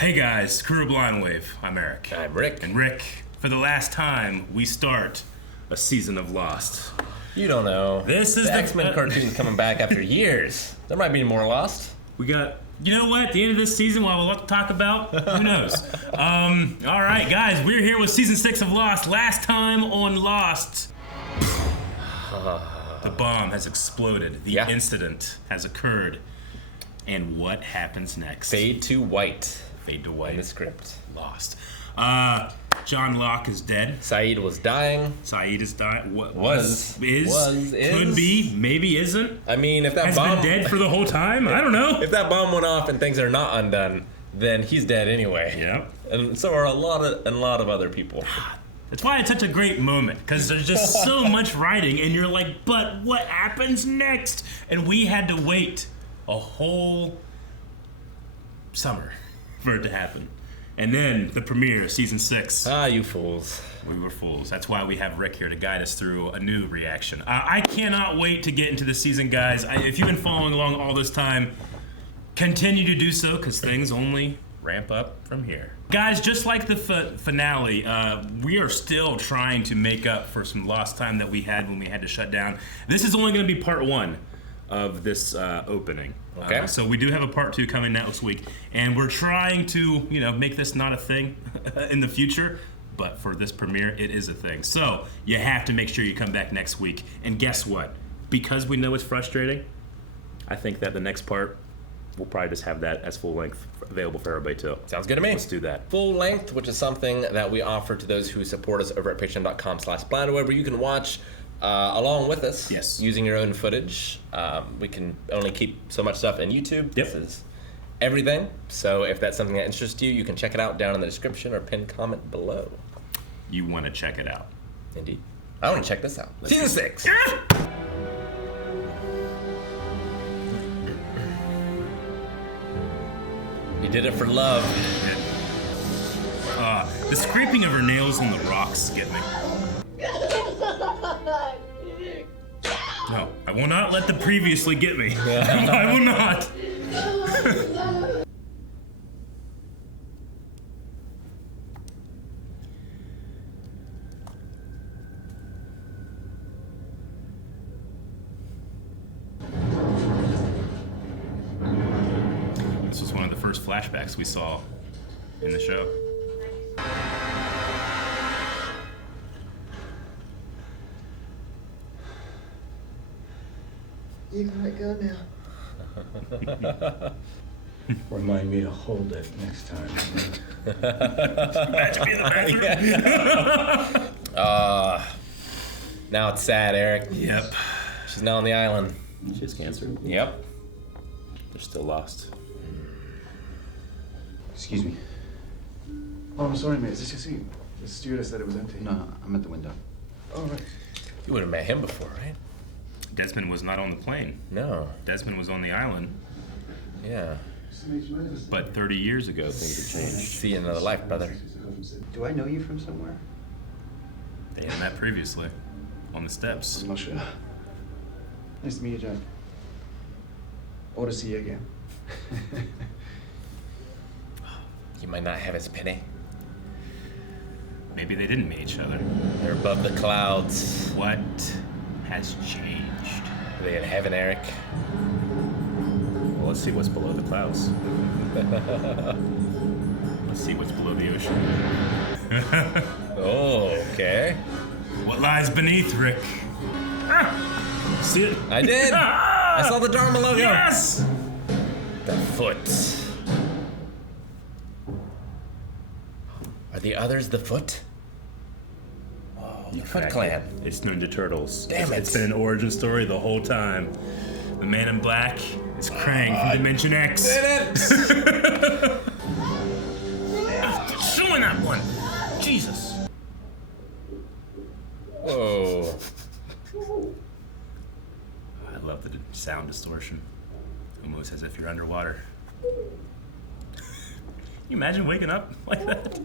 Hey guys, Crew of Blind Wave. I'm Eric. I'm Rick. And Rick, for the last time, we start a season of Lost. You don't know. This is the X-Men cartoon's coming back after years. There might be more Lost. We got, you know what, at the end of this season, we'll have a lot to talk about. Who knows? All right, guys, we're here with season 6 of Lost. Last time on Lost, the bomb has exploded. The incident has occurred. And what happens next? Fade to white. Fade to white. In the script. Lost. John Locke is dead. Saeed was dying. Saeed is dying. Was. Could be. Maybe isn't. I mean, if that has bomb... been dead for the whole time? I don't know. If that bomb went off and things are not undone, then he's dead anyway. Yep. And so are a lot of other people. That's why it's such a great moment, because there's just so much writing, and you're like, but what happens next? And we had to wait a whole summer for it to happen. And then the premiere, season 6. Ah, you fools. We were fools. That's why we have Rick here to guide us through a new reaction. I cannot wait to get into the season, guys. If you've been following along all this time, continue to do so, because things only ramp up from here. Guys, just like the finale, we are still trying to make up for some lost time that we had when we had to shut down. This is only going to be part 1 of this opening. Okay. So we do have a part 2 coming next week, and we're trying to, make this not a thing in the future, but for this premiere, it is a thing. So you have to make sure you come back next week. And guess what? Because we know it's frustrating, I think that the next part, we'll probably just have that as full length available for everybody too. Sounds good to me. Let's do that. Full length, which is something that we offer to those who support us over at patreon.com/blindwave, where you can watch along with us, using your own footage. We can only keep so much stuff in YouTube. Yep. This is everything. So if that's something that interests you, you can check it out down in the description or pinned comment below. You want to check it out. Indeed. I want to check this out. Season 6. We did it for love. The scraping of her nails on the rocks get me. No, I will not let the previously get me. I will not. This was one of the first flashbacks we saw in the show. You gotta go now. Remind me to hold it next time. Imagine being in the bathroom. Now it's sad, Eric. Yep. She's now on the island. She has cancer. Yep. They're still lost. Excuse me. Oh, I'm sorry, mate. Is this your seat? The stewardess said it was empty. No, I'm at the window. Oh, right. You would have met him before, right? Desmond was not on the plane. No. Desmond was on the island. Yeah. But 30 years ago, things have changed. See you in another life, brother. Do I know you from somewhere? They had met previously on the steps. I'm not sure. Nice to meet you, Jack. Or to see you again. You might not have his penny. Maybe they didn't meet each other. They're above the clouds. What has changed? Are they in heaven, Eric? Well, let's see what's below the clouds. Let's see what's below the ocean. Oh, okay. What lies beneath, Rick? See it? I did. I saw the Dharma logo. Yes! The foot. Are the others the foot? Oh, the Foot Clan. It's Ninja Turtles. Damn it. It's been an origin story the whole time. The man in black is Krang from Dimension X. Did it! Showing that one. Jesus. Whoa. I love the sound distortion. Almost as if you're underwater. Can you imagine waking up like that?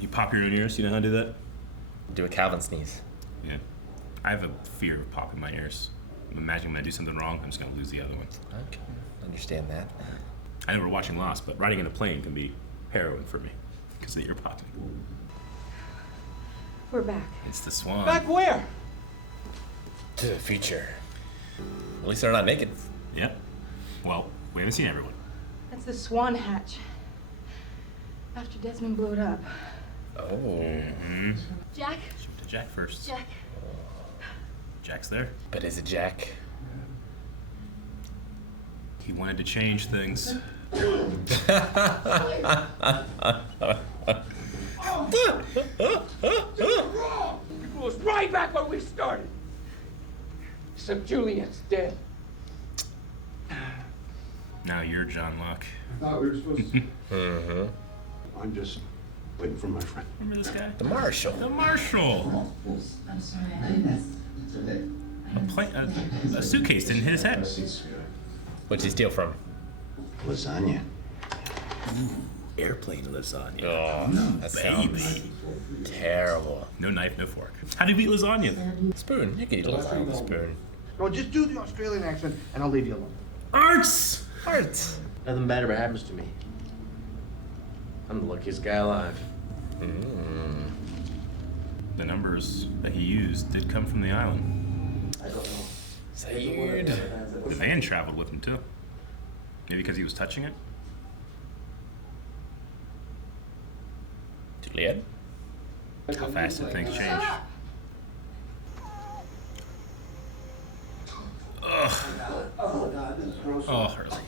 You pop your own ears, you know how to do that? Do a Calvin sneeze. Yeah. I have a fear of popping my ears. Imagine when I do something wrong, I'm just gonna lose the other one. I can understand that. I know we're watching Lost, but riding in a plane can be heroin for me because of the ear popping. We're back. It's the Swan. Back where? To the future. At least they're not naked. Yep. Well, we haven't seen everyone. That's the Swan hatch. After Desmond blew it up. Oh. Mm-hmm. Jack? Jump to Jack first. Jack. Jack's there. But is it Jack? He wanted to change things. It was right back where we started. Except Juliet's dead. Now you're John Locke. I thought we were supposed to. Mm-hmm. I'm just waiting for my friend. Remember this guy? The Marshal. The Marshal. I'm sorry, I didn't. A suitcase didn't hit his head. What'd he steal from? Lasagna. Airplane lasagna. Oh, that sounds terrible. No knife, no fork. How do you beat lasagna? Spoon. You can eat lasagna with a spoon. No, just do the Australian accent and I'll leave you alone. Arts! Arts. Nothing bad ever happens to me. I'm the luckiest guy alive. The numbers that he used did come from the island. I don't know. Sayud. The van traveled with him too. Maybe because he was touching it? Juliet. How fast did things change? Ugh. Oh, God, this is gross. Oh, Hurley.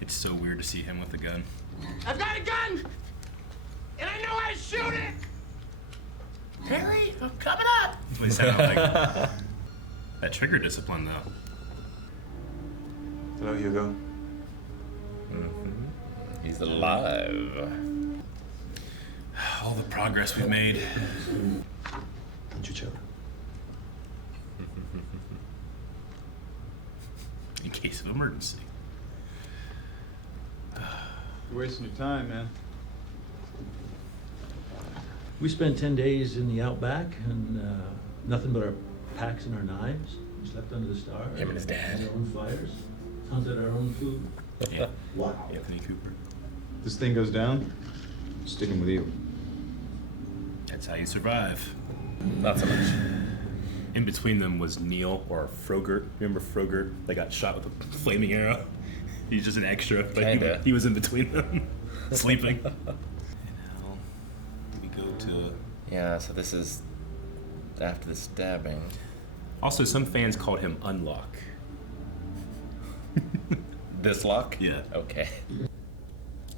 It's so weird to see him with a gun. I've got a gun! And I know how to shoot it! Harry, I'm coming up! That's what he sounded like. That trigger discipline, though. Hello, Hugo. He's alive. All the progress we've made. Juliet. In case of emergency. You're wasting your time, man. We spent 10 days in the outback and nothing but our packs and our knives. We slept under the stars. Him and his dad. Had our own fires. Hunted our own food. Yeah. Wow. Anthony Cooper. This thing goes down, I'm sticking with you. That's how you survive. Not so much. In between them was Neil or Frogert. Remember Frogert? They got shot with a flaming arrow. He's just an extra, but Kinda. he was in between them, sleeping. And now we go to. Yeah, so this is after the stabbing. Also, some fans called him Unlock. This lock? Yeah. Okay.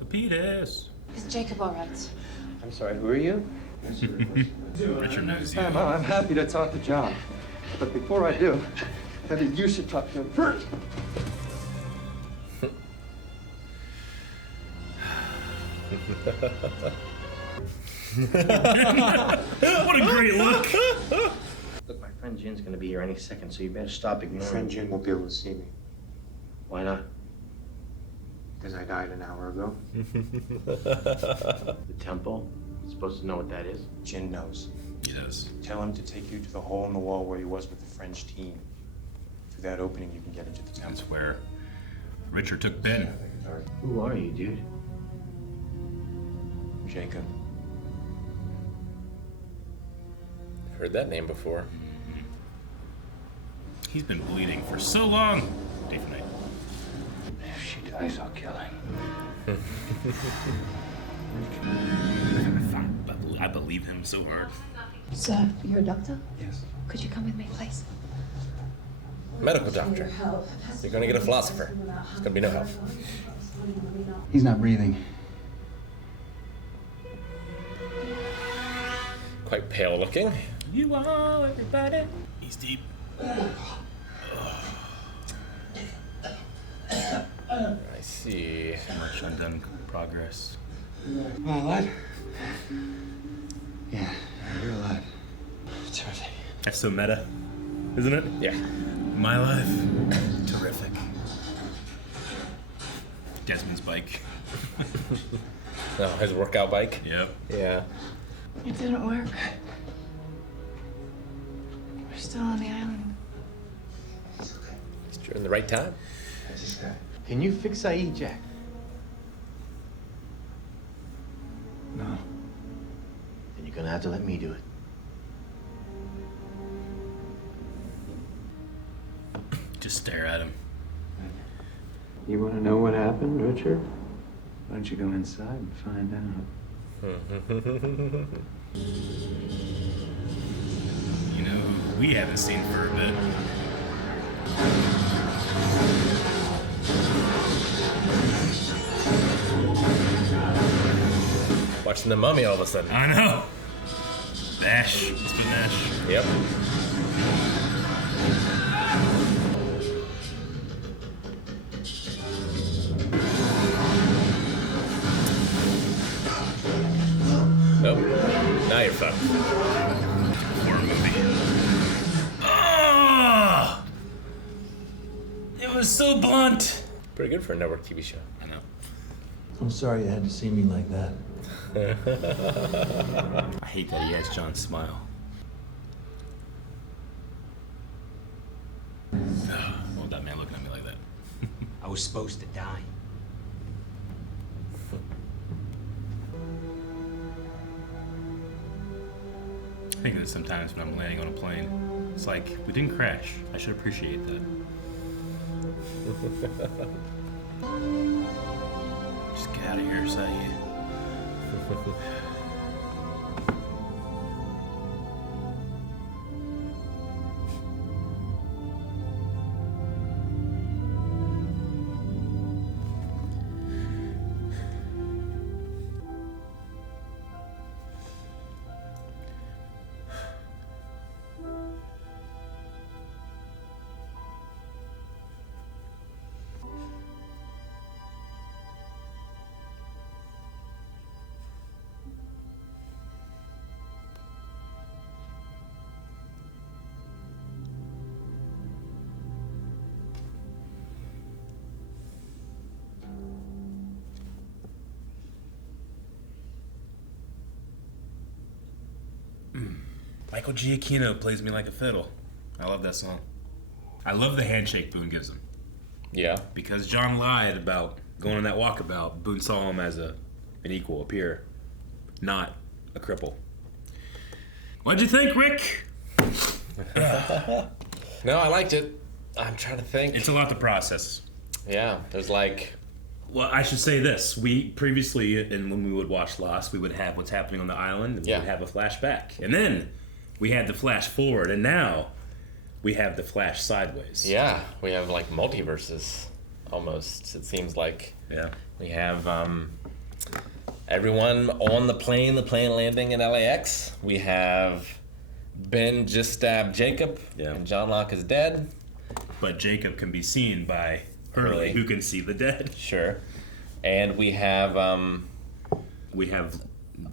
Peters. Is Jacob all right? I'm sorry, who are you? Richard knows you. I'm happy to talk to John. But before I do, I think you should talk to him first. What a great look! Look, my friend Jin's gonna be here any second, so you better stop Your ignoring friend me. Jim won't be able to see me Why not? because I died an hour ago. The temple? I'm supposed to know what that is. Jin knows. Yes. Tell him to take you to the hole in the wall where he was with the French team. Through that opening, you can get into the That's temple. where Richard took Ben. Who are you, dude? Jacob. Heard that name before. He's been bleeding for so long. Day for night. If she dies, I'll kill him. I believe him so hard. Sir, you're a doctor? Yes. Could you come with me, please? Medical doctor. You're gonna get a philosopher. There's gonna be no help. He's not breathing. Quite pale looking. You all, everybody. He's deep. I see. So much undone progress. Am I alive? Yeah, you're alive. Terrific. That's so meta, isn't it? Yeah. My life. Terrific. Desmond's bike. No, his workout bike. Yep. Yeah. It didn't work. We're still on the island. You're in the right time. Can you fix Saeed, Jack? No. Then you're gonna have to let me do it. Just stare at him. You want to know what happened, Richard? Why don't you go inside and find out? You know who we haven't seen for a bit? Watching The Mummy all of a sudden. I know. Nash. It's been Nash. Yep. Nope. Now you're fucked. Horror movie. Oh! It was so blunt. Pretty good for a network TV show. I know. I'm sorry you had to see me like that. I hate that he has John's smile. Well, that man looking at me like that. I was supposed to die. I think that sometimes when I'm landing on a plane, it's like, we didn't crash. I should appreciate that. Just get out of here, Saeed. Michael Giacchino plays me like a fiddle. I love that song. I love the handshake Boone gives him. Yeah. Because John lied about going on that walkabout. Boone saw him as an equal, a peer, not a cripple. What'd you think, Rick? No, I liked it. I'm trying to think. It's a lot to process. Yeah, there's like... Well, I should say this. We previously, and when we would watch Lost, we would have what's happening on the island, and we would have a flashback. And then we had the flash forward, and now we have the flash sideways. Yeah, we have like multiverses, almost, it seems like. Yeah. We have everyone on the plane landing in LAX. We have Ben just stabbed Jacob, and John Locke is dead. But Jacob can be seen by Hurley, who can see the dead. Sure. And we have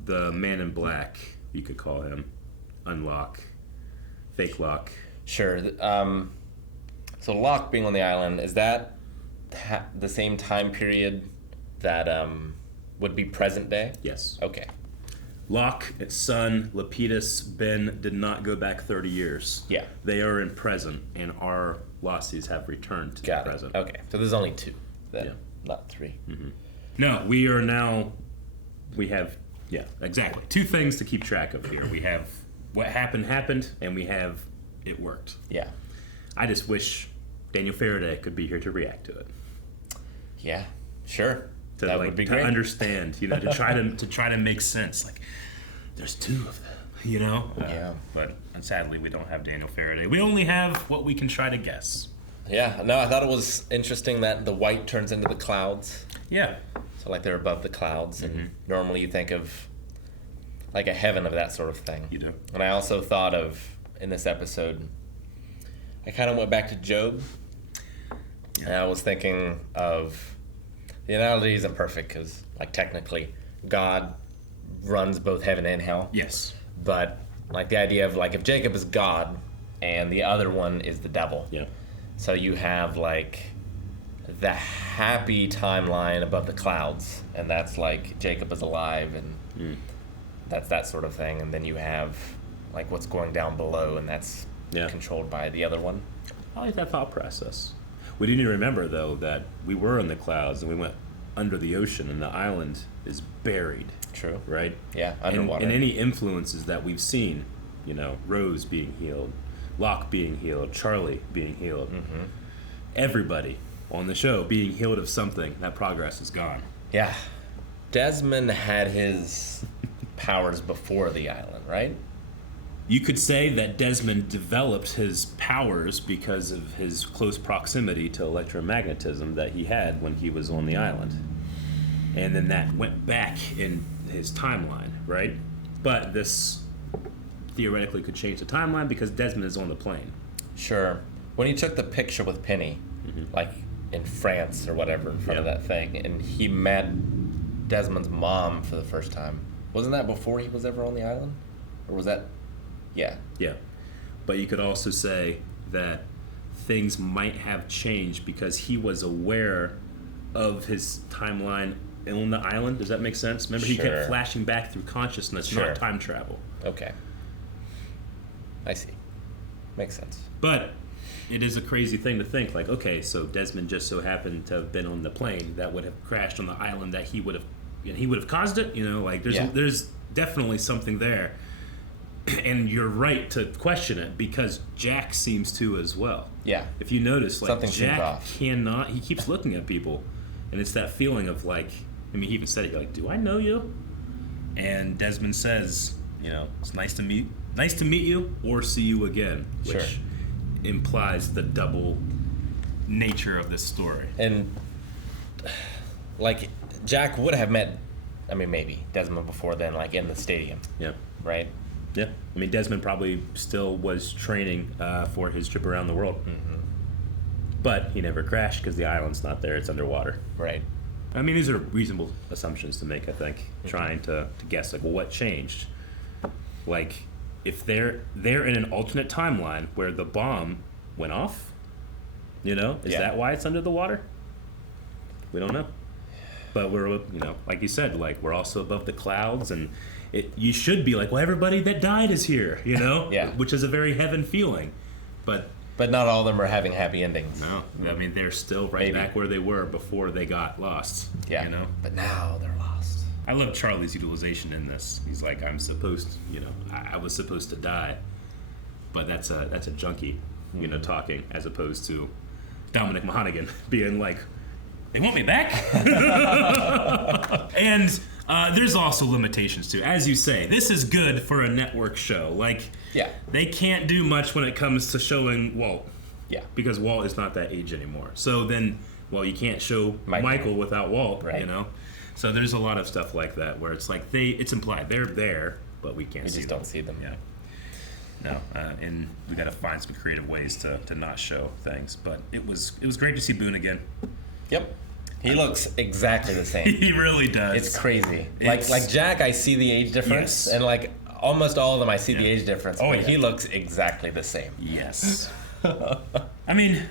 the man in black, you could call him. Unlock. Fake Locke. Sure. So Locke being on the island, is that the same time period that would be present day? Yes. Okay. Locke, its son, Lapidus, Ben did not go back 30 years. Yeah. They are in present, and our Losties have returned to the present. Okay. So there's only two then, not three. Mm-hmm. No, we have, exactly. Two things to keep track of here. We have what happened, and we have it worked. Yeah. I just wish Daniel Faraday could be here to react to it. Yeah, sure. That would be great. To understand, to try to make sense. Like, there's two of them, Yeah. But sadly, we don't have Daniel Faraday. We only have what we can try to guess. Yeah. No, I thought it was interesting that the white turns into the clouds. Yeah. So like they're above the clouds, and normally you think of like a heaven of that sort of thing. You do. And I also thought of, in this episode, I kind of went back to Job. Yeah. And I was thinking of, the analogy isn't perfect because, like, technically, God runs both heaven and hell. Yes. But, like, the idea of, like, if Jacob is God and the other one is the devil. Yeah. So you have, like, the happy timeline above the clouds, and that's, like, Jacob is alive, and that's that sort of thing. And then you have, like, what's going down below, and that's controlled by the other one. I like that thought process. We didn't even remember, though, that we were in the clouds and we went under the ocean and the island is buried. True. Right? Yeah, underwater. And any influences that we've seen, you know, Rose being healed, Locke being healed, Charlie being healed, everybody on the show being healed of something, that progress is gone. Yeah. Desmond had his powers before the island, right? You could say that Desmond developed his powers because of his close proximity to electromagnetism that he had when he was on the island. And then that went back in his timeline, right? But this theoretically could change the timeline because Desmond is on the plane. Sure. When he took the picture with Penny, like in France or whatever, in front of that thing, and he met Desmond's mom for the first time, wasn't that before he was ever on the island? Or was that... Yeah. Yeah. But you could also say that things might have changed because he was aware of his timeline on the island. Does that make sense? Remember, he kept flashing back through consciousness, not time travel. Okay. I see. Makes sense. But it is a crazy thing to think, like, okay, so Desmond just so happened to have been on the plane that would have crashed on the island that he would have caused it, you know, like there's definitely something there. And you're right to question it because Jack seems to as well. Yeah. If you notice, like, Something seems Jack off. he keeps looking at people, and it's that feeling of like, I mean, he even said it, like, do I know you? And Desmond says, you know, it's nice to meet you or see you again, which implies the double nature of this story. And like Jack would have met, I mean, maybe Desmond before then, like in the stadium. Yeah. Right? Yeah. I mean, Desmond probably still was training for his trip around the world. But he never crashed because the island's not there, it's underwater. Right. I mean, these are reasonable assumptions to make, I think, trying to guess, like, well, what changed? Like, if they're in an alternate timeline where the bomb went off, you know, is that why it's under the water? We don't know. But we're, you know, like you said, like, we're also above the clouds, and you should be like, well, everybody that died is here, you know? Which is a very heaven feeling. But not all of them are having happy endings. No. I mean, they're still right back where they were before they got lost. Yeah. You know? But now they're lost. I love Charlie's utilization in this. He's like, I'm supposed to, you know, I was supposed to die. But that's a junkie, you know, talking, as opposed to Dominic Monaghan being like, they want me back? And there's also limitations too. As you say, this is good for a network show. Like, they can't do much when it comes to showing Walt. Yeah. Because Walt is not that age anymore. So then, well, you can't show Michael without Walt, you know? So there's a lot of stuff like that where it's like it's implied. They're there, but we can't see them. We just don't see them. Yeah. No, and we got to find some creative ways to not show things. But it was great to see Boone again. Yep. He looks exactly the same. He really does. It's crazy. Like Jack, I see the age difference, and like almost all of them, I see the age difference. Oh, but he looks exactly the same. Yes. I mean,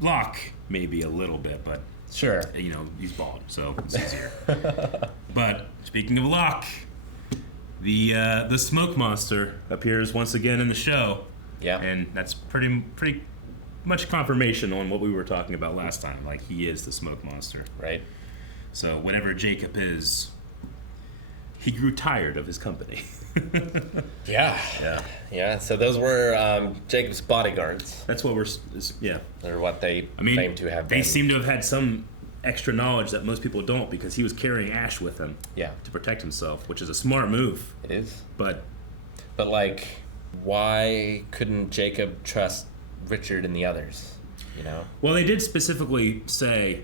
Locke maybe a little bit, but sure, you know, he's bald, so it's easier. But speaking of Locke, the smoke monster appears once again in the show. Yeah, and that's pretty much confirmation on what we were talking about last time. Like, he is the smoke monster. Right. So whatever Jacob is, he grew tired of his company. Yeah. So those were Jacob's bodyguards. That's what Or what they claim to have been. They seem to have had some extra knowledge that most people don't, because he was carrying Ash with him. Yeah. To protect himself, which is a smart move. It is. But like, why couldn't Jacob trust Richard and the others, you know? Well, they did specifically say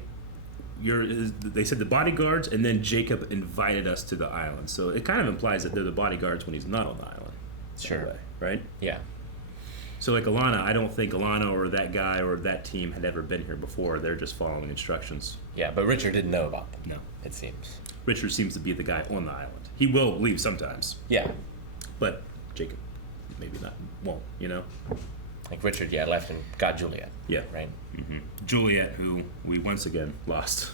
they said the bodyguards, and then Jacob invited us to the island. So it kind of implies that they're the bodyguards when he's not on the island. Sure. Way, right? Yeah. So like Alana, I don't think Alana or that guy or that team had ever been here before. They're just following instructions. Yeah, but Richard didn't know about them. No. It seems. Richard seems to be the guy on the island. He will leave sometimes. Yeah. But Jacob maybe won't, you know? Like Richard, left and got Juliet. Yeah. Right? Mm-hmm. Juliet, who we once again lost.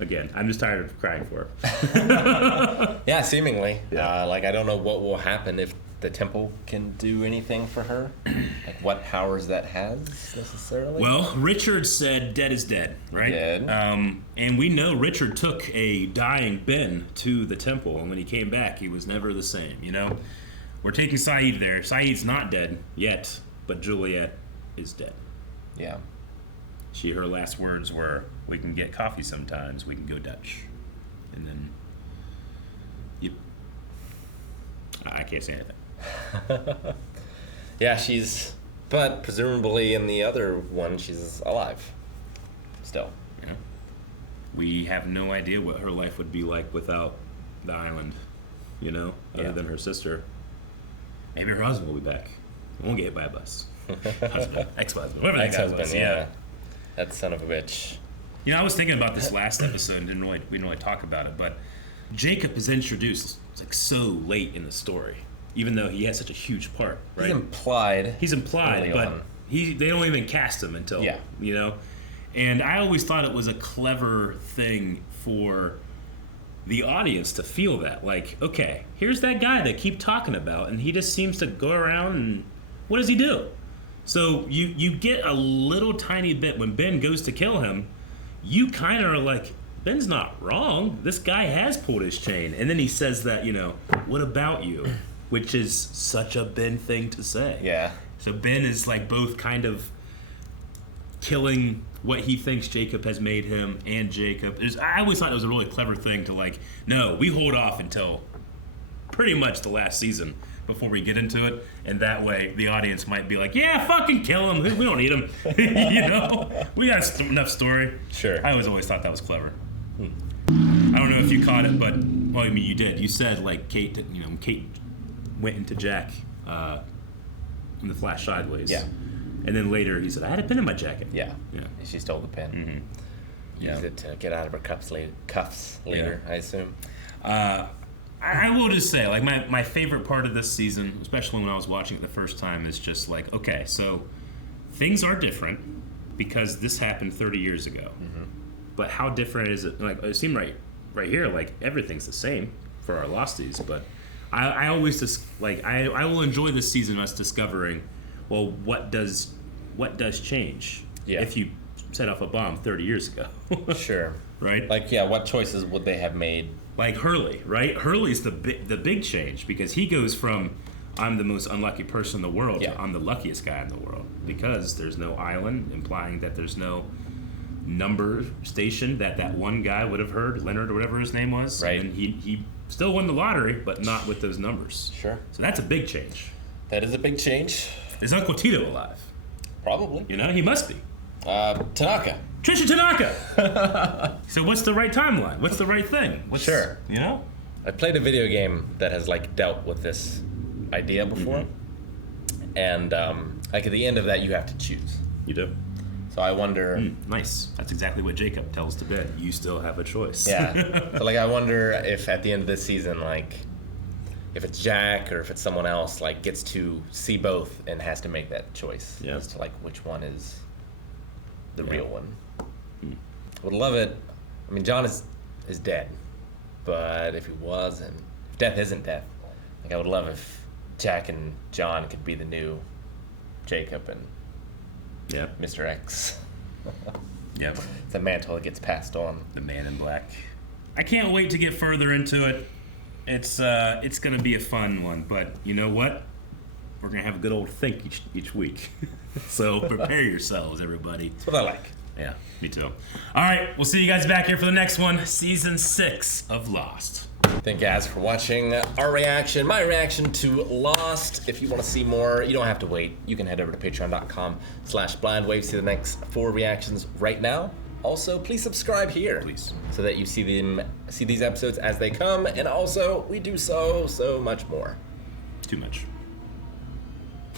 Again, I'm just tired of crying for her. Yeah, seemingly. Yeah. Like, I don't know what will happen if the temple can do anything for her? Like what powers that has necessarily? Well, Richard said dead is dead, right? Dead. And we know Richard took a dying Ben to the temple, and when he came back, he was never the same, you know? We're taking Saeed there. Saeed's not dead yet, but Juliet is dead. Yeah. Her last words were, we can get coffee sometimes, we can go Dutch. And then, I can't say anything. Yeah, but presumably in the other one, she's alive. Still. Yeah. We have no idea what her life would be like without the island, you know, other than her sister. Maybe her husband will be back. He won't get hit by a bus. Husband, ex-husband, whatever that guy was. Yeah. That son of a bitch. You know, I was thinking about this last episode and we didn't really talk about it, but Jacob is introduced like so late in the story, even though he has such a huge part, right? He's implied, but they don't even cast him until, you know? And I always thought it was a clever thing for the audience to feel that, like, okay, here's that guy they keep talking about, and he just seems to go around and what does he do? So you get a little tiny bit when Ben goes to kill him, you kind of are like, Ben's not wrong. This guy has pulled his chain. And then he says that, you know, what about you? Which is such a Ben thing to say. Yeah. So Ben is like both kind of killing what he thinks Jacob has made him and Jacob. I always thought it was a really clever thing to like, no, we hold off until pretty much the last season before we get into it, and that way the audience might be like, yeah, fucking kill him, we don't need him. You know, we got enough story. Sure. I always thought that was clever. I don't know if you caught it, but well, I mean, you did. You said like Kate went into Jack in the flash sideways. Yeah. And then later he said, I had a pin in my jacket. Yeah. Yeah. She stole the pin. Mm-hmm. Used it to get out of her cuffs later, I assume. I will just say, like, my favorite part of this season, especially when I was watching it the first time, is just like, okay, so things are different because this happened 30 years ago. Mm-hmm. But how different is it? Like, it seemed right here, like, everything's the same for our Losties. But I always just, like, I will enjoy this season us discovering, well, what does change if you set off a bomb 30 years ago? Sure. Right? Like, yeah, what choices would they have made? Like Hurley, right? Hurley's the big change because he goes from I'm the most unlucky person in the world to I'm the luckiest guy in the world because there's no island, implying that there's no number station that one guy would have heard, Leonard or whatever his name was. Right. And he still won the lottery, but not with those numbers. Sure. So that's a big change. That is a big change. Is Uncle Tito alive? Probably. You know, he must be. Tanaka. Trisha Tanaka! So what's the right timeline? What's the right thing? Sure. You know? I played a video game that has, like, dealt with this idea before. Mm-hmm. And, like, at the end of that, you have to choose. You do. So I wonder... nice. That's exactly what Jacob tells to Ben. You still have a choice. Yeah. So, like, I wonder if at the end of this season, like, if it's Jack or if it's someone else, like, gets to see both and has to make that choice as to, like, which one is the real one. Would love it. I mean, John is dead, but if he wasn't, if death isn't death, like I would love if Jack and John could be the new Jacob and Mr. X. Yep. The mantle that gets passed on. The Man in Black. I can't wait to get further into it. It's gonna be a fun one, but you know what? We're gonna have a good old think each week. So prepare yourselves, everybody. That's what I like. Yeah, me too. All right, we'll see you guys back here for the next one, season 6 of Lost. Thank you guys for watching our reaction, my reaction to Lost. If you want to see more, you don't have to wait. You can head over to patreon.com/blindwave, see the next 4 reactions right now. Also, please subscribe here, so that you see these episodes as they come, and also we do so much more. Too much.